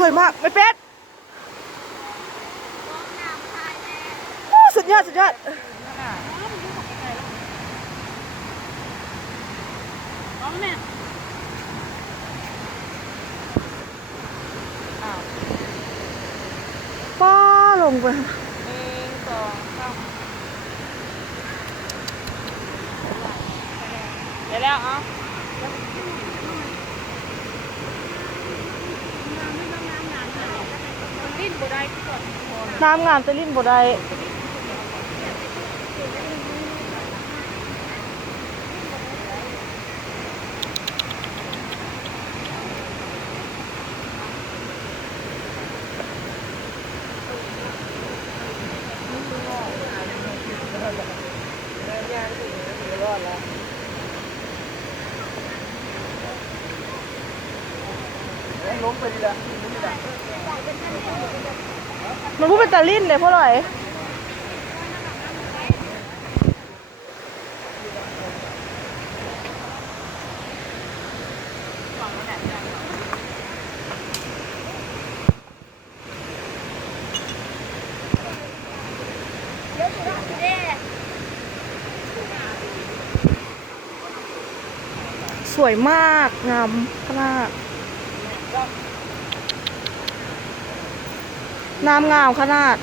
สวยมากไม่เป็ดโอ้สุดยอดสุดยอดป้าลงไปเดี๋ยวแล้วเอาลิ้นบ่ได้ก่อน น้ำงามแต่ลิ้นบ่ได้ล้มไปดีละมันพูดเป็นตาลิ้นเลยเพราะอะไรสวยมากงามมากน้ำงามขนาด